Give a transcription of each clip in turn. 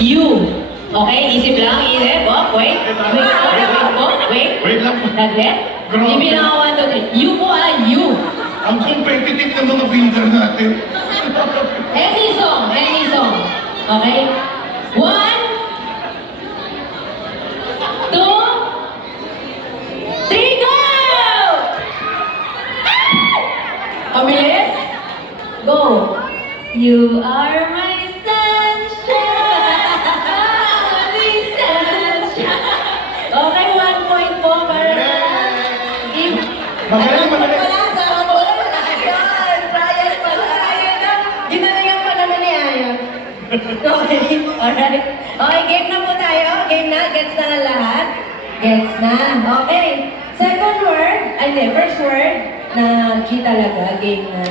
You. Okay, isip lang, isip. Oh, wait. Wait. Wait lang. Saglit. Grabe. Ibilang ako 1, 2, 3. You po you. Ang competitive ng mga builder natin. Any song. Okay? 1, 2, 3, go! Pabilis? Go! You are my sunshine, my sunshine. Okay, 1 point po para sa... Magaling. Trial pala. Ginalingan pa naman ni Ayon. Okay, alright. Okay, game na po tayo. Game na. Gets na ng lahat. Gets na. Okay. Second word, first word na G talaga. Game na.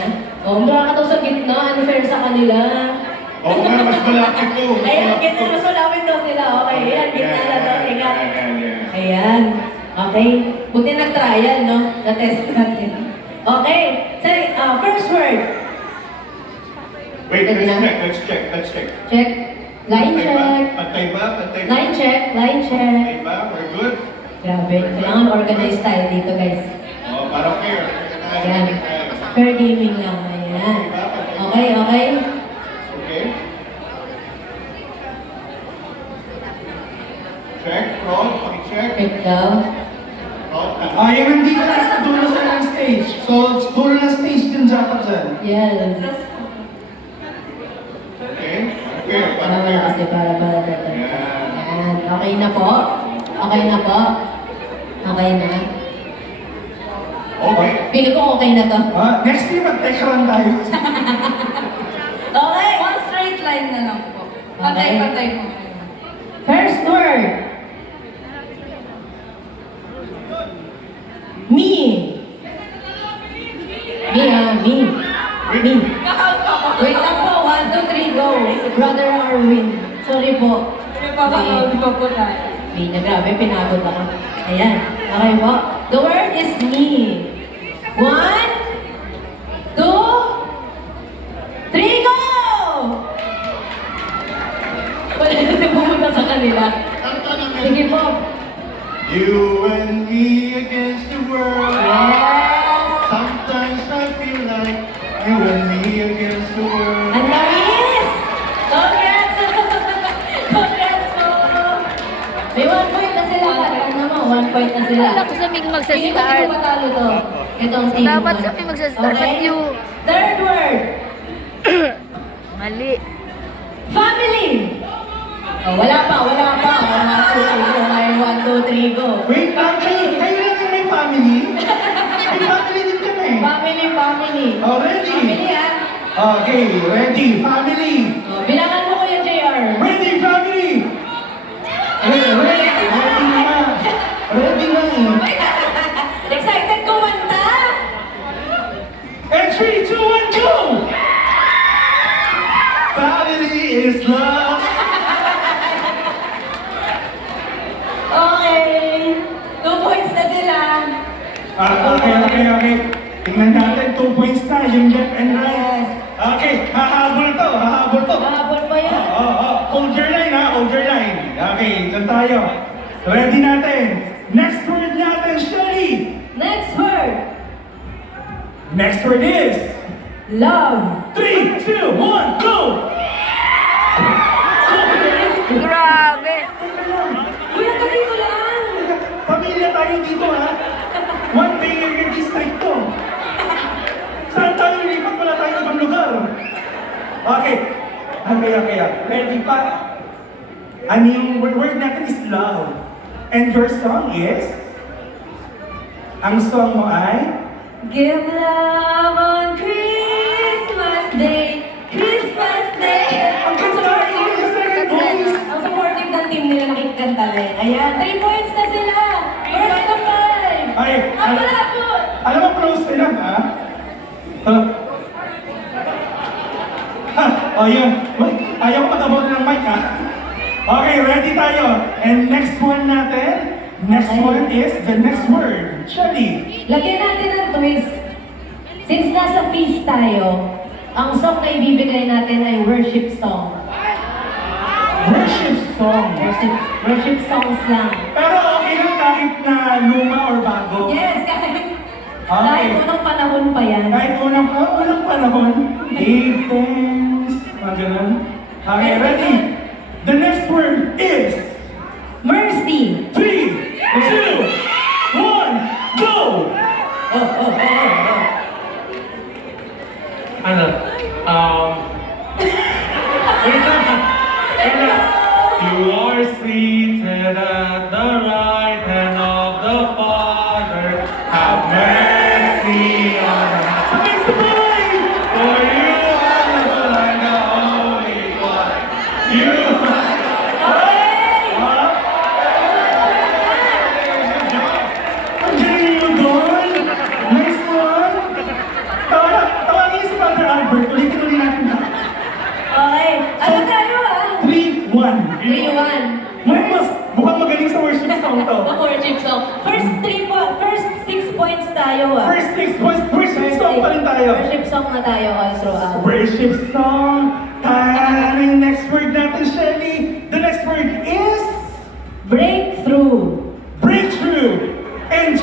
Oh, mura ka to sa gitna. Unfair sa kanila. Oo nga, mas malapit to. Ayan, gitna. Mas malapit daw sila. Okay, ayan. Gitna na to. Ingat. Ayan. Okay. Buti nag-trial, no? Na-test natin. Okay. First word. Wait, let's check. Check. Line check. Pantay ba? Line check. Pantay ba? We're good? Grabe. Kailangan organized tayo dito, guys. Oh, para fair. Ayan. Fair gaming lang. Ayan. Okay. Okay? Check, roll, check. Check daw. Roll. Yung nandito na sa dulo sa ng stage. So, dulo na stage din dapat dyan. Yes. Okay? Okay, para Para fair. kasi para. Yan. Ayan. Okay na po. Okay na. Okay. Pili ko okay na to. Next year, mag-teka lang tayo. Okay. One straight line na lang po. Okay. Patay mo. First word. Me. Me. Kakaunt pa ako. Wait lang po. 1, 2, 3, go. Brother Arwin. Sorry po. May papakaunt pa po tayo. Me na grabe, pinagod ako. Ayan. Okay po. The word is me. 1, 2, 3, go! Wala na pumunta sa kanila. Sige po. You and me against the world. Yes! Sometimes I feel like you and me against the world. Ang lamis! Congrats! Congrats po! May 1 point na sila. Ano mo, 1 point na sila. Tapos kaming Hindi ko magsa-start. matalo to. Itong team Dapat mo. kami magsa-start. But you... Third word. Mali. Family! Oh, wala pa. 1, 2, 3, go. Wait lang, kayo lang yung may family? May family din kami. Family. Oh, ready? Family, ah. Okay, ready, family. Oh, bilangan mo Kuya JR. Ready, family. Ready na eh. Excited kumanta? And 3, 2, 1, go! Family is love. Okay. 2 points na sila. Okay. Tingnan natin, 2 points na, yung left and right. Okay, hahabol to. Mahabol pa yan. Hold your line ha, hold your line. Okay, dyan tayo. Ready natin. Next word natin, Shelly. Next word. Next word is... Love. 3, 2, 1, go! Grabe. Kuya, gabi ko lang. Pamilya tayo dito ha. One day yung district to. Saan tayo lipat? Wala tayong ibang lugar. Okay. Ready pa? Ano yung word natin is love. And your song is? Ang song mo ay? Give love on Christmas Day. Ang ganda! Yung second voice! Ang supportive ng team nila nakikanta rin. Ayan, 3 points na sila. First to 5. Ay, Ang malabo. alam mo close sila ha? Oh, yun. Wait, ayaw ko mag-abot ng mic ha? Okay, ready tayo. And next one natin, next one is the next word. Shelly. Lagyan natin ng twist. Since nasa feast tayo, ang song na ibibigay natin ay worship song. Worship song. Worship songs lang. Pero okay lang kahit na luma or bago. Yes, kahit unang panahon pa yan. Kahit unang panahon, give thanks. Mga ganun. Okay, ready? The next word is Mercy. 3, 2, 1, go! Ano? Wait lang. You are seated at the right hand of the Father. Have mercy on us. Sabay-sabay! For you are the Lord, the Holy One. You Ang galing mo doon! Nice one! Tawagin si Father Albert. Ulitin natin na. Okay. Ano tayo 3, 1. 3-1. Mukhang magaling sa worship song to. Worship song. First 6 points tayo First 6 points, worship song pa rin tayo. Worship song na tayo all throughout. Worship song. Ano yung next word natin, Shelly? The next word is Breakthrough. breakthrough. And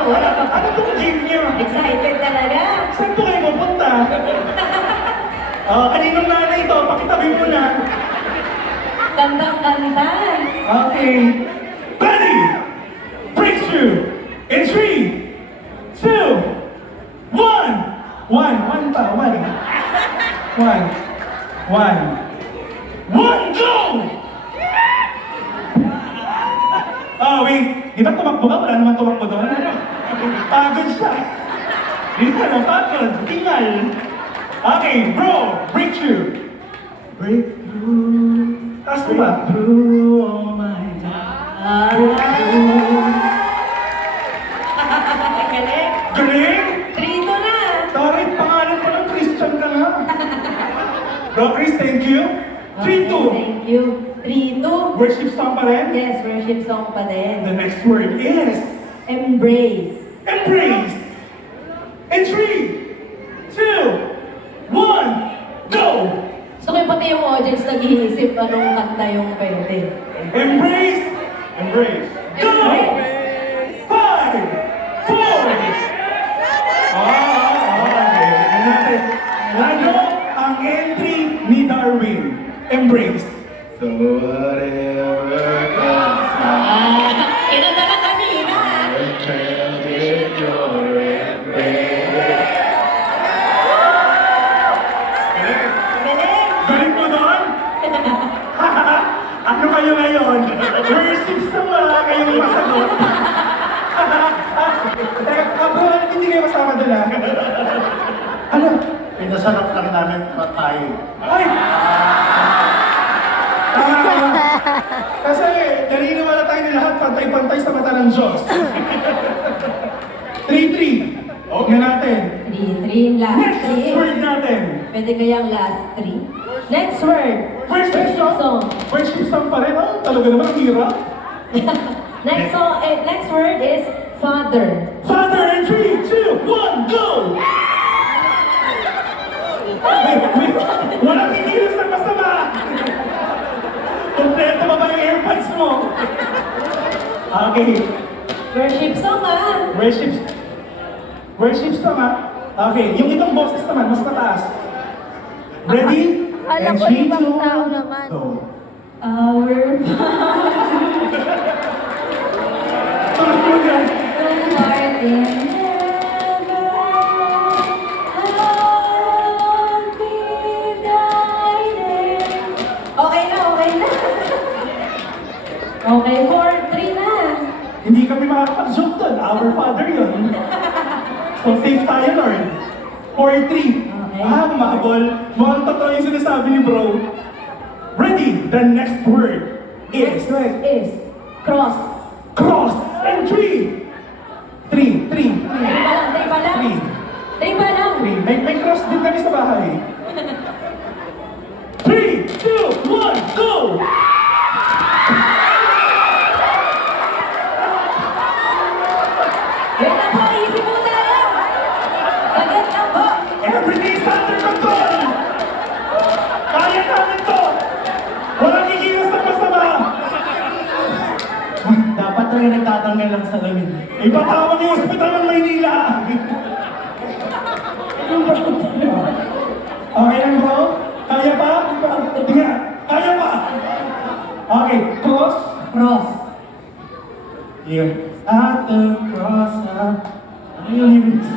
Wala pa. ano tong game niyo? Excited talaga. Saan po kayo pupunta? Kaninong nanay to? Pakitabi mo na. Kantang-kanta. Okay. Ready? Breakthrough. In 3, 2, 1. 1 pa. 1, go! Wait. Di ba tumakbo ka? Wala naman tumakbo doon. Pagod siya. Di ba napagod? Tingal. Okay, bro. Breakthrough. Breakthrough. Taas mo ba? Through all my Galing. Galing! 3-2 na. Taray, pangalan pa ng Christian ka na. Bro, Chris, thank you. 3-2. Thank you. 3-2. Worship song pa rin. Yes, worship song pa din. The next word is Embrace. embrace. In 3, 2, 1, go! So kayo pati yung audience nag-iisip anong kanta yung pwede. Embrace. Embrace. Go! 5, 4. Okay. Tingnan natin. Ano ang entry ni Darwin? Embrace. So whatever comes Kinanta ka kanina. held in your embrace. Galing. Galing mo doon? Ano kayo ngayon? Worship sa wala kayong masagot. Teka, bro, hindi kayo masama doon ah. Ano? Pinasarap lang namin para tayo. Ay! Kasi naniniwala tayo na lahat pantay-pantay sa mata ng Diyos. 3-3. Okay natin. 3 last Next 3. word natin. Pwede kayang last 3. Next word. Worship song. Worship song pa rin. Oh, talaga naman ang hirap. Next word is Father. Father, in 3, 2, 1, go! Wait. Walang ikilos na masama. Kompleto pa ba yung airpods mo? Okay. Worship song Worship song Okay, yung ibang boses naman, mas mataas. Ready? Alam ko, 3, ibang 2, tao naman. go. Our Tuloy mo yan. heart in heaven, hallowed be thy name. Okay na. Okay, 4-3 na. Hindi kami makakapag-joke doon. Our Father yun. So safe tayo, Lord. 4-3. Okay. Mabol. Mukhang totoo yung sinasabi ni bro. Ready? The next word is Next word is cross. cross. And 3. 3. 3 pa lang. 3 pa lang. May cross din kami sa bahay. 3, 2, 1, go! Wait na po, easy po tayo. Agad na po. Everything's under control! Kaya namin ng salamin. Ipatawag yung ospital ng Maynila! Okay lang bro? Kaya pa? Hindi nga. Kaya pa? Okay, cross. Cross. Here. At the cross, ano yung lyrics?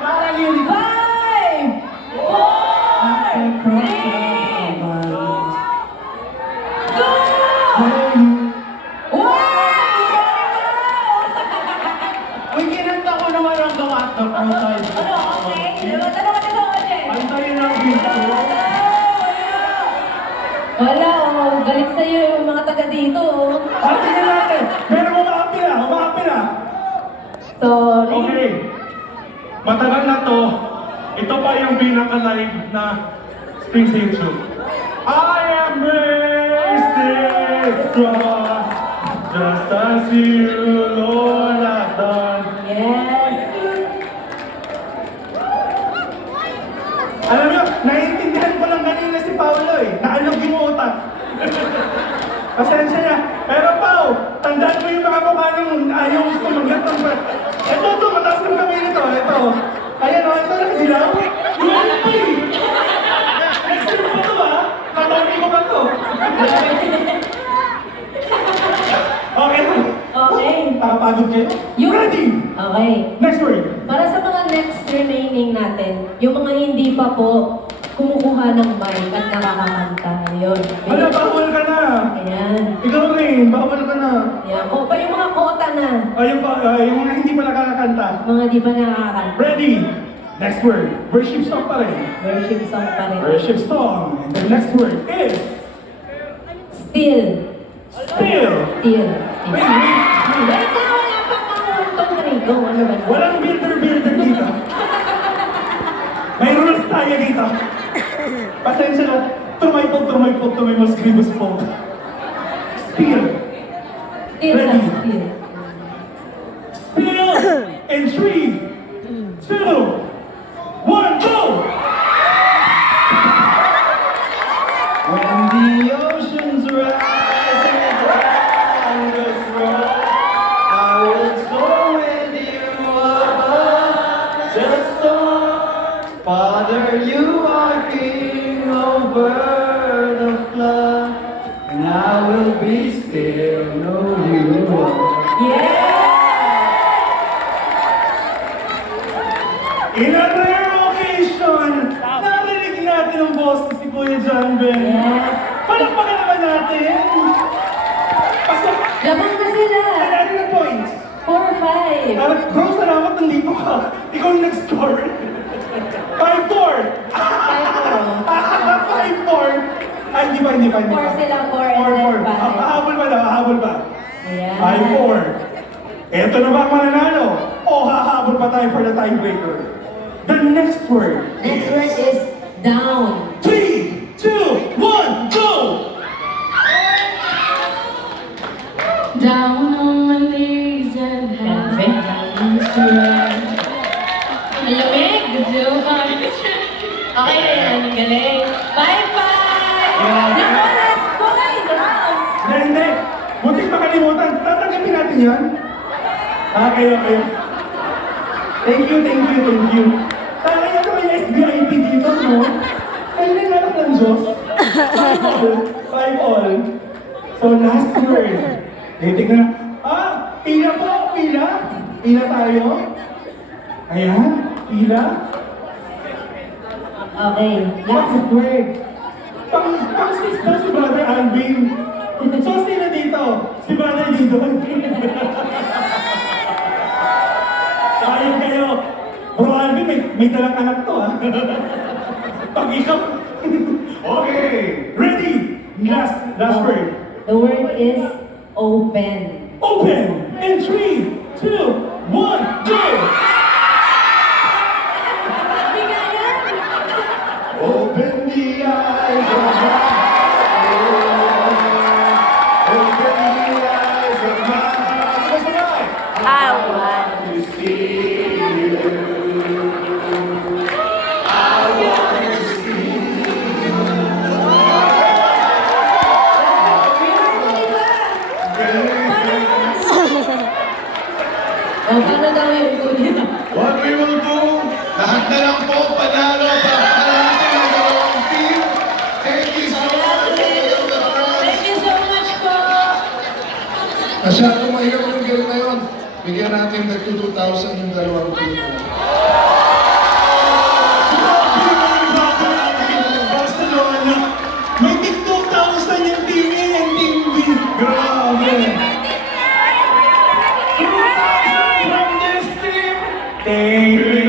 Para lyrics. 5, 4, At the cross of Calvary. Uy, kinanta ko naman ang gawa at the cross of Ano, okay? Tanong ka na ulit. Antayin ang beat ko. Wala, oh. Galit sa'yo yung mga taga dito. Oh. Tingnan natin. Pero umaapi na. Sorry. Okay. Matagal na to. Ito pa yung pinaka-live na Spring Sale Show. I embrace this cross just as you, Lord, have done. Yes. Alam niyo, naiintindihan ko lang kanina si Paolo eh. Naalog yung utak. Pasensya na. Pero Pao, tandaan mo yung mga mukha nung ayaw gusto mag-gatang pa. Ito, mataas ng kamay nito. Ito. Ayan o, ito nakadilaw. Yung ano pa eh. Next year pa ito ha. Katawin ko ba ito? Okay. Okay. Nakapagod kayo? You- Ready? Okay. Next word. Para sa mga next remaining natin, yung mga hindi pa po kumukuha ng mic at nakakakanta. Yun. Wala, bawal ka na. Ayan. Ikaw rin, bawal ka na. Ayan. O pa yung mga kota na. Ayun pa, yung mga hindi pa nakakakanta. Mga di pa nakakakanta. Ready? Next word. Worship song pa rin. Worship song pa rin. Worship song. And the next word is Still. still. Still. Wait, wait. Wait na, wala pang mangutong Rigo. Ano ba? Walang builder dito. May rules tayo dito. Pasensya na. Tumay skribos po. Still. Still na, Ready. still. Still. In 3, 2, 1, go! When the oceans rise and the thunders roll, I will soar with you above the storm. Father, you are king over the flood, and I will be still, know you are. Yeah! In a rare occasion, narinig natin ang boss si Kuya John Ben. Yes. Palakpakan naman natin. Pasok. Lamang na sila. Natin ang points. 4-5. Bro, salamat nandito ka. Ikaw yung nag-score. 5-4. 5-4. Ay, hindi pa. 4 sila, 4 and then 5. Hahabol pa. Ayan. 5-4. Eto na ba ang mananalo? O hahabol pa tayo for the tiebreaker? The next word. Next word is down. 3, 2, 1, go! Down on my knees and hands to rise. Malamig. Okay na yan. Galing. 5-5. Naku, last point. Round. Hindi. Butik makalimutan. Tatanggapin natin yan. Kayo. Thank you. Tanay ako yung SBIP dito, no? Kayo na lang ng Diyos. 5 all. So, last word. Tignan na. Pila po. Pila tayo. Ayan. Pila. Okay. Last word. Pang-sis daw si Brother Alvin. So, sino dito? Si Brother Didon. Ayun kayo. Bro Alvin, may dalang anak to, ha? Pag ikaw. Okay. Ready? Last word. The word is open. Open. In 3, 2, 1, go! Hindi nga yan. Open the eyes of my heart. Open the eyes of my heart. I want. To see you. I want to see you. na lang po, panalo, natin ang dalawang team. Thank you so much. Thank you so much po. Masyadong mahirap yung game na yun. Bigyan natin ng 2,000 yung dalawang team. Barcelona. May tig 2,000 yung team A and team B. Grabe. 2,000 from this team. Thank you.